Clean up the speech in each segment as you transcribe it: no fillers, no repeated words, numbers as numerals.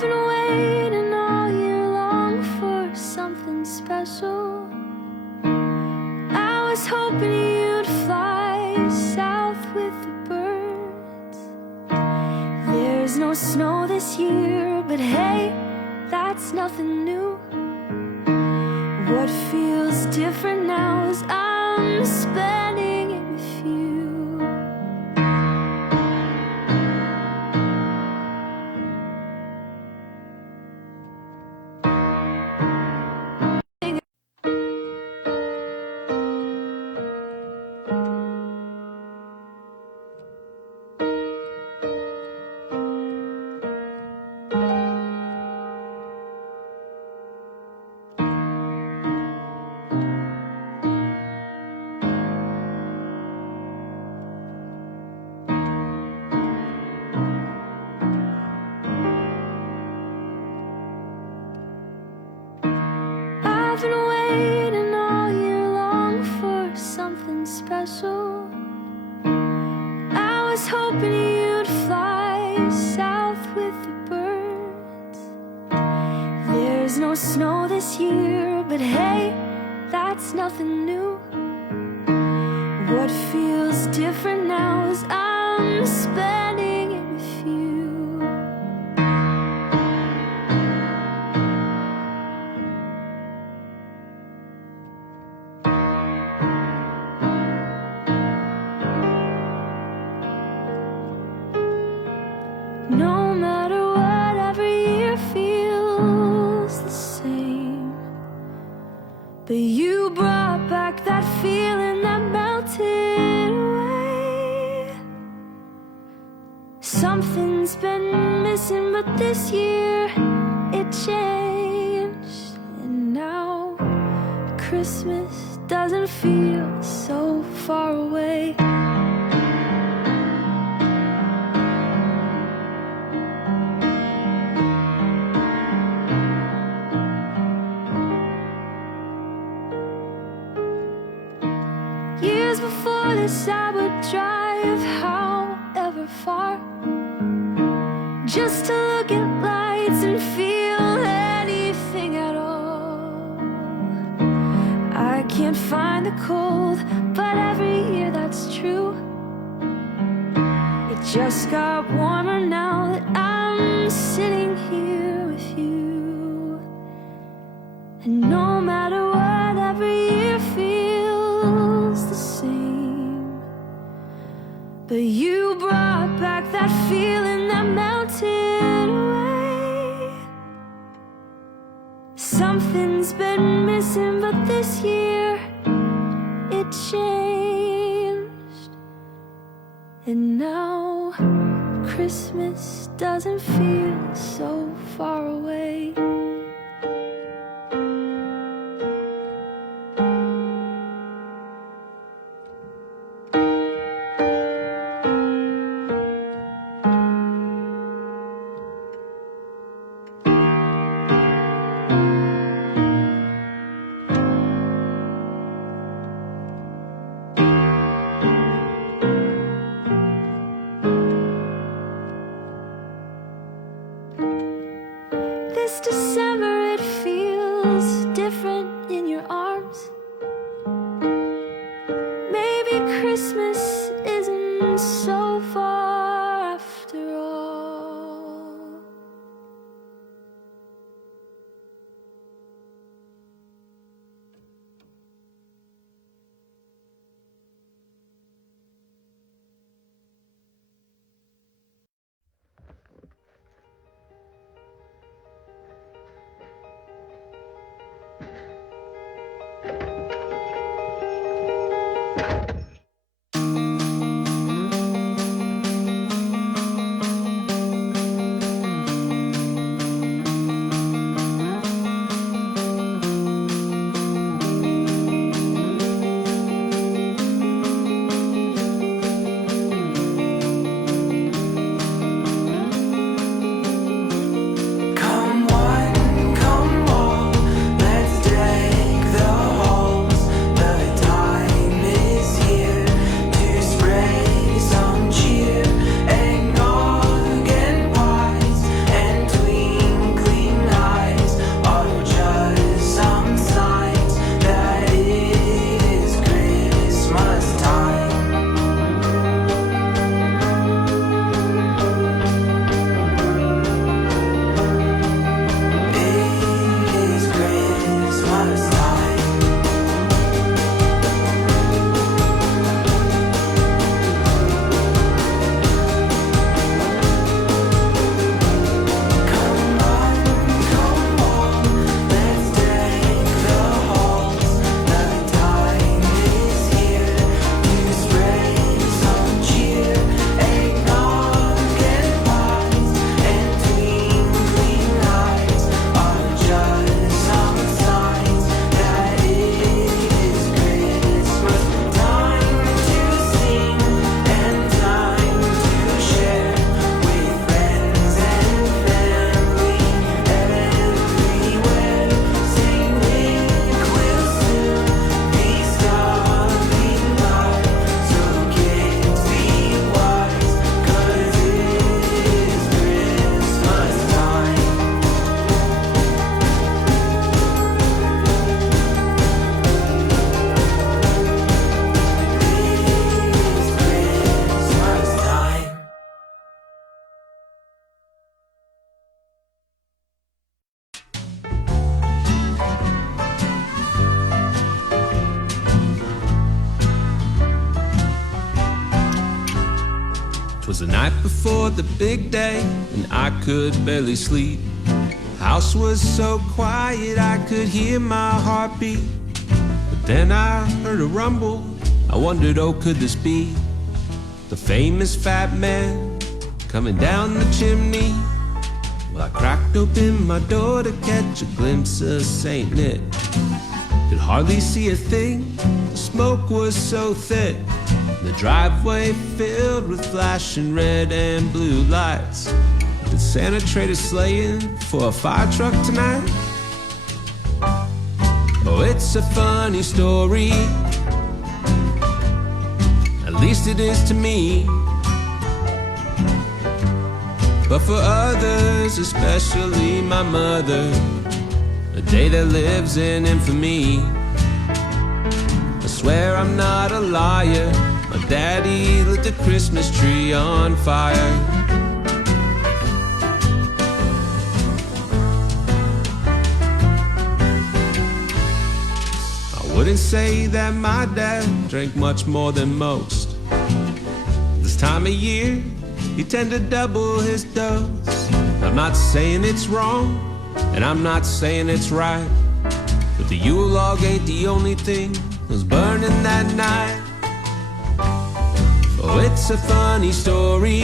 I've been waiting all year long for something special. I was hoping you'd fly south with the birds. There's no snow this year, but hey, that's nothing new. What feels different now is I'm spending it with you. I've been waiting all year long for something special. I was hoping you'd fly south with the birds. There's no snow this year, but hey, that's nothing new. What feels different now is I'm spending it with you. No matter what, every year feels the same. But you brought back that feeling that melted away. Something's been missing, but this year it changed. And now Christmas doesn't feel so far away. Years before this, I would drive however far, just to look at lights and feel anything at all. I can't find the cold, but every year that's true. It just got warmer now that I'm sitting here with you. And no matter what, every year feels the same. But you brought back that feeling that melted away. Something's been missing, but this year it changed. And now Christmas doesn't feel so far away. This December it feels different in your arms. Maybe Christmas isn't so far after all. 'Twas the night before the big day, and I could barely sleep. House was so quiet I could hear my heartbeat. But then I heard a rumble. I wondered, oh, could this be the famous fat man coming down the chimney? Well, I cracked open my door to catch a glimpse of Saint Nick. Could hardly see a thing, the smoke was so thick. The driveway filled with flashing red and blue lights. Did Santa trade a sleigh in for a fire truck tonight? Oh, it's a funny story, at least it is to me. But for others, especially my mother, a day that lives in infamy. I swear I'm not a liar, my daddy lit the Christmas tree on fire. I wouldn't say that my dad drank much more than most. This time of year, he tended to double his dose. I'm not saying it's wrong, and I'm not saying it's right, but the Yule log ain't the only thing that was burning that night. Oh, it's a funny story,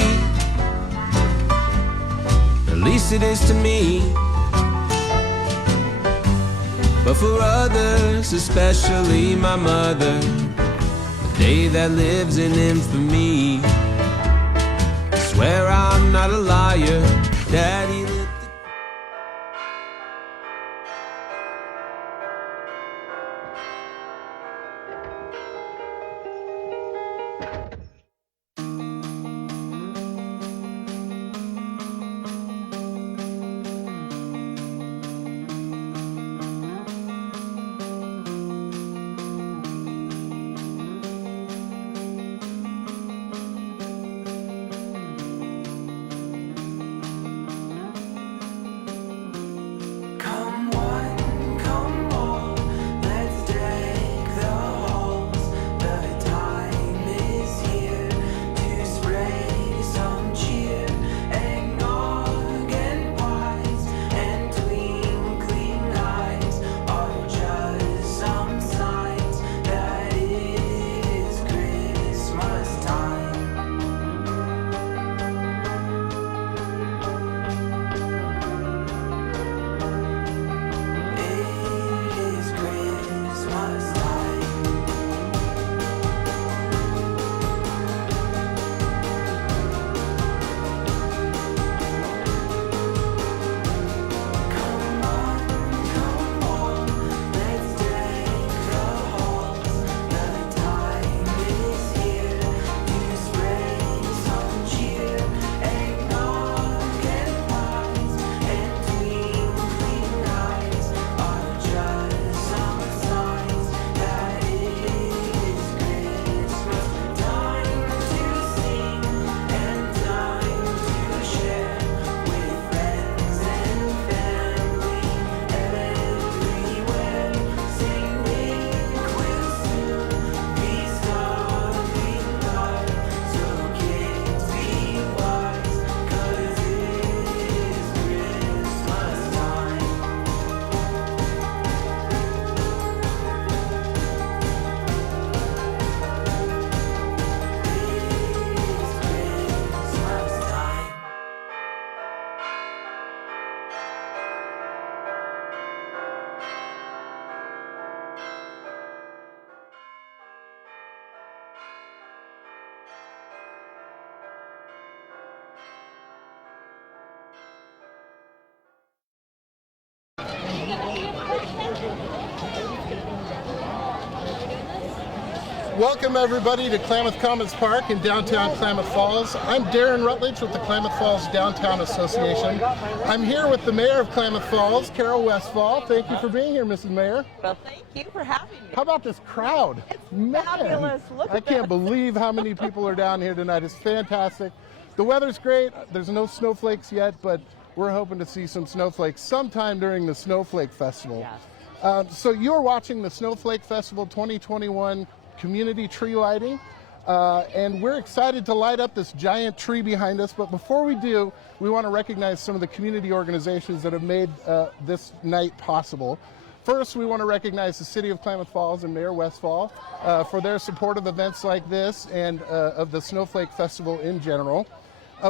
at least it is to me. But for others, especially my mother, a day that lives in infamy. I swear I'm not a liar, Daddy lit the... Welcome everybody to Klamath Commons Park in downtown Klamath Falls. I'm Darren Rutledge with the Klamath Falls Downtown Association. I'm here with the Mayor of Klamath Falls, Carol Westfall. Thank you for being here, Mrs. Mayor. Well, thank you for having me. How about this crowd? It's fabulous. Look at I can't believe how many people are down here tonight. It's fantastic. The weather's great. There's no snowflakes yet, but we're hoping to see some snowflakes sometime during the Snowflake Festival. Yes. So you're watching the Snowflake Festival 2021 community tree lighting. And we're excited to light up this giant tree behind us. But before we do, we want to recognize some of the community organizations that have made this night possible. First, we want to recognize the City of Klamath Falls and Mayor Westfall for their support of events like this and of the Snowflake Festival in general.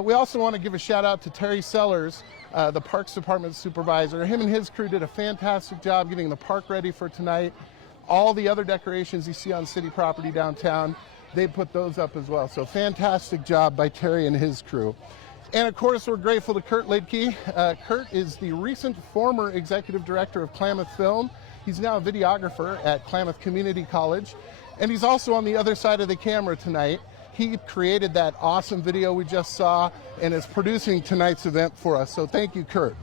We also want to give a shout out to Terry Sellers, the Parks Department Supervisor. Him and his crew did a fantastic job getting the park ready for tonight. All the other decorations you see on city property downtown, they put those up as well. So fantastic job by Terry and his crew. And of course, we're grateful to Kurt Lidke. Kurt is the recent former executive director of Klamath Film. He's now a videographer at Klamath Community College. And he's also on the other side of the camera tonight. He created that awesome video we just saw and is producing tonight's event for us. So thank you, Kurt.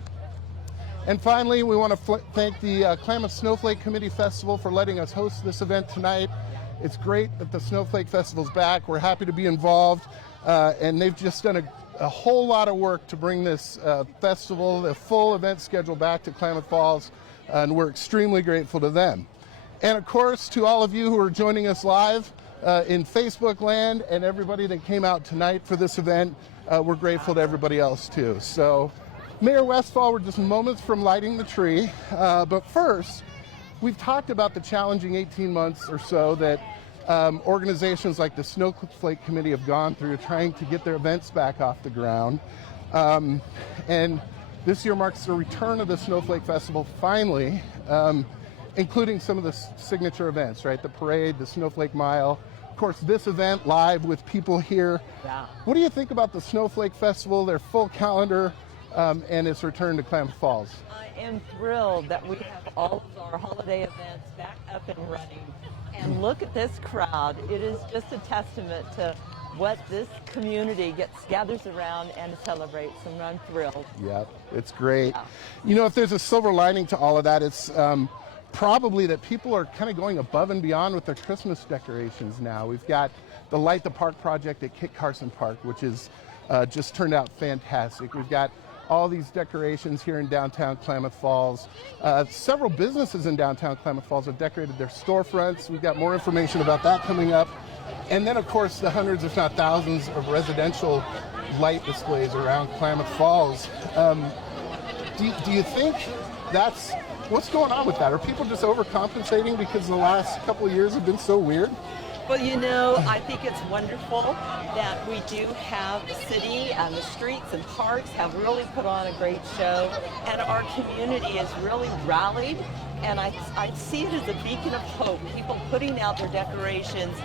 And finally, we want to thank the Klamath Snowflake Committee Festival for letting us host this event tonight. It's great that the Snowflake Festival's back. We're happy to be involved. And they've just done a whole lot of work to bring this festival, the full event schedule, back to Klamath Falls. And we're extremely grateful to them. And of course, to all of you who are joining us live in Facebook land and everybody that came out tonight for this event, we're grateful to everybody else too. So Mayor Westfall, we're just moments from lighting the tree. But first, we've talked about the challenging 18 months or so that organizations like the Snowflake Committee have gone through trying to get their events back off the ground. And this year marks the return of the Snowflake Festival finally, including some of the signature events, right? The parade, the Snowflake Mile, of course, this event live with people here. Yeah. What do you think about the Snowflake Festival, their full calendar, and its return to Klamath Falls? I am thrilled that we have all of our holiday events back up and running. And look at this crowd. It is just a testament to what this community gathers around and celebrates, and I'm thrilled. Yep, it's great. Yeah. You know, if there's a silver lining to all of that, it's probably that people are kind of going above and beyond with their Christmas decorations now. We've got the Light the Park project at Kit Carson Park, which is just turned out fantastic. We've got all these decorations here in downtown Klamath Falls. Several businesses in downtown Klamath Falls have decorated their storefronts. We've got more information about that coming up. And then, of course, the hundreds, if not thousands, of residential light displays around Klamath Falls. Do you think that's what's going on with that? Are people just overcompensating because the last couple of years have been so weird? Well, you know, I think it's wonderful that we do have the city and the streets and parks have really put on a great show, and our community has really rallied, and I see it as a beacon of hope, people putting out their decorations,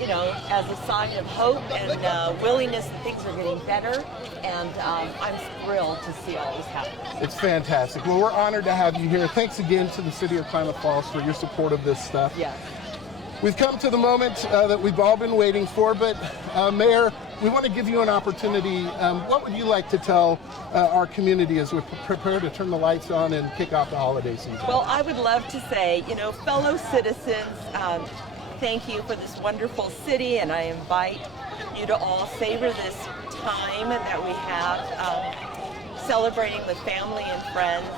you know, as a sign of hope and willingness that things are getting better, and I'm thrilled to see all this happen. It's fantastic. Well, we're honored to have you here. Thanks again to the City of Klamath Falls for your support of this stuff. Yes. We've come to the moment that we've all been waiting for, but Mayor, we want to give you an opportunity. What would you like to tell our community as we prepare to turn the lights on and kick off the holiday season? Well, I would love to say, you know, fellow citizens, thank you for this wonderful city, and I invite you to all savor this time that we have celebrating with family and friends.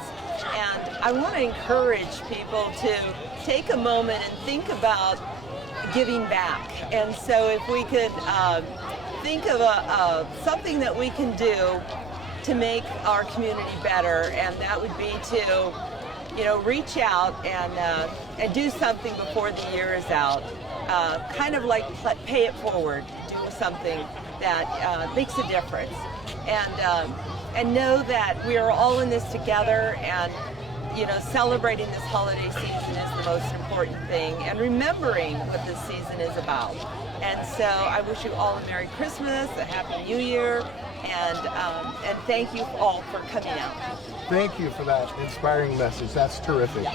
And I want to encourage people to take a moment and think about giving back. And so if we could think of something that we can do to make our community better, and that would be to, you know, reach out and do something before the year is out. Kind of like pay it forward, do something that makes a difference. And know that we are all in this together, and you know, celebrating this holiday season is the most important thing, and remembering what this season is about. And so I wish you all a Merry Christmas, a Happy New Year, and thank you all for coming out. Thank you for that inspiring message. That's terrific.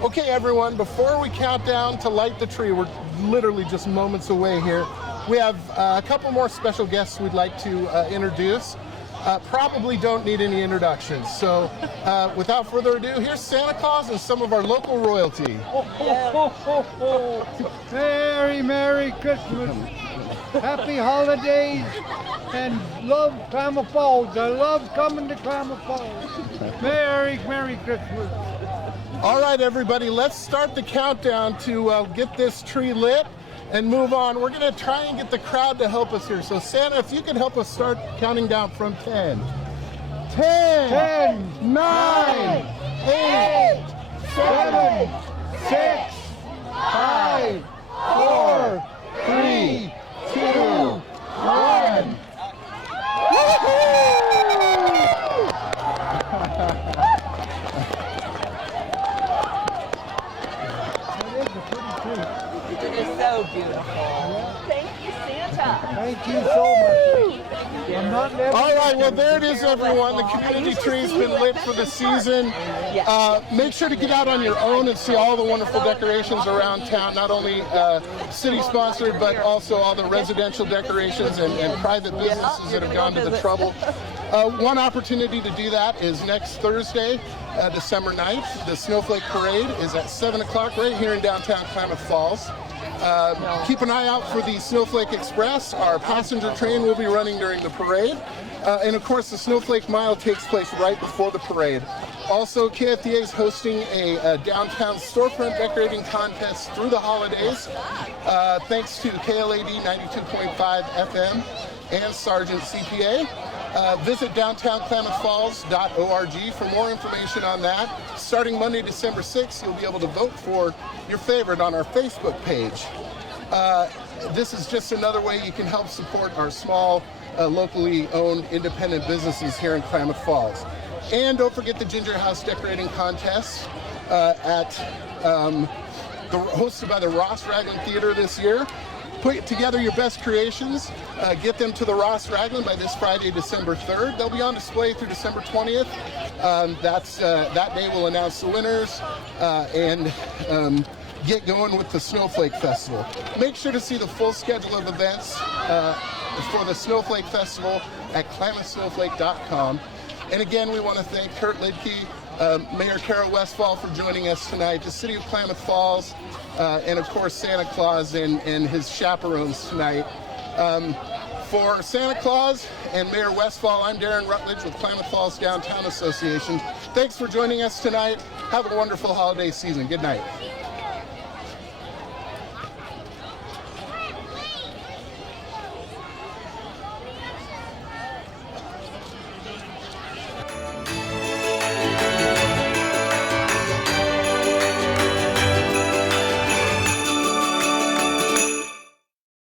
Okay, everyone, before we count down to light the tree, we're literally just moments away here. We have a couple more special guests we'd like to introduce. Probably don't need any introductions. So without further ado, here's Santa Claus and some of our local royalty. Ho, ho, ho, ho, ho. Merry Christmas. Happy holidays, and love Klamath Falls. I love coming to Klamath Falls. Merry Christmas. All right, everybody, let's start the countdown to get this tree lit. and move on. We're going to try and get the crowd to help us here. So Santa, if you could help us start counting down from 10. 10, 9, 8, 7, 6, 5, 4, 3, 2, 1. It is so beautiful. Thank you, Santa. Thank you so much. I'm not never. All right, well, there it is, everyone. The community tree's been lit for the season. Make sure to get out on your own and see all the wonderful decorations around town, not only city-sponsored, but also all the residential decorations and private businesses that have gone to the trouble. One opportunity to do that is next Thursday, December 9th. The Snowflake Parade is at 7 o'clock right here in downtown Klamath Falls. Keep an eye out for the Snowflake Express. Our passenger train will be running during the parade. And of course, the Snowflake Mile takes place right before the parade. Also, KFDA is hosting a downtown storefront decorating contest through the holidays. Thanks to KLAD 92.5 FM and Sergeant CPA. Visit downtownklamathfalls.org for more information on that. Starting Monday, December 6th, you'll be able to vote for your favorite on our Facebook page. This is just another way you can help support our small, locally owned independent businesses here in Klamath Falls. And don't forget the Ginger House Decorating Contest hosted by the Ross Ragland Theater this year. Put together your best creations, get them to the Ross Ragland by this Friday, December 3rd. They'll be on display through December 20th. That day we'll announce the winners and get going with the Snowflake Festival. Make sure to see the full schedule of events for the Snowflake Festival at klamathsnowflake.com. And again, we want to thank Kurt Lidke, Mayor Carol Westfall for joining us tonight, the City of Klamath Falls, and of course Santa Claus and his chaperones tonight. For Santa Claus and Mayor Westfall, I'm Darren Rutledge with Klamath Falls Downtown Association. Thanks for joining us tonight. Have a wonderful holiday season. Good night.